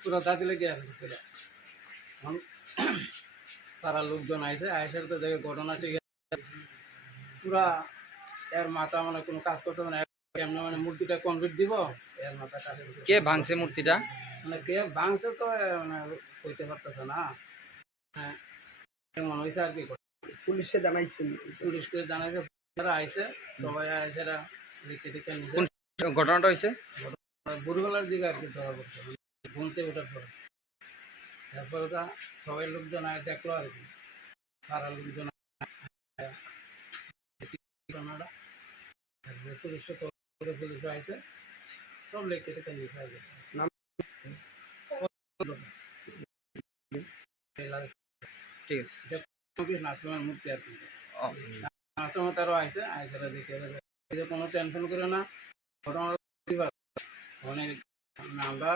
পুরো এখন তারা লোকজন আইসে আইসার তো দেখে ঘটনা ঠিক আছে। পুরা এর মাথা মানে কোনো কাজ করতে হবে না। এমনি মানে মূর্তিটা কমপ্লিট দিব এর মাথা কাজ কে ভাঙছে মূর্তিটা? মানে কে ভাঙছে তো মানে কইতে পারতেছে না। হ্যাঁ মনে হয়েছে আর কি পুলিশে জানাইছেন পুলিশকে জানাইছে তারা আইসে সবাই আইসেরা ঘটনাটা হয়েছে ভোরবেলার দিকে আর কি ধরা পড়ছে মানে ঘুমতে ওঠার পরে। তারপরে তা সবাই লোকজন আয় দেখল আর কি। পাড়ার লোকজন ঘটনাটা তারপরে পুলিশে খবর পুলিশ আইসে সব লেখে টেকে নিয়েছে আর? ঠিক আছে। নাসিমের মূর্তি আর কি। ও, তারও আইসে আইসেরা দেখে কোনো টেনশন করে না ঘটনা অনেক আমরা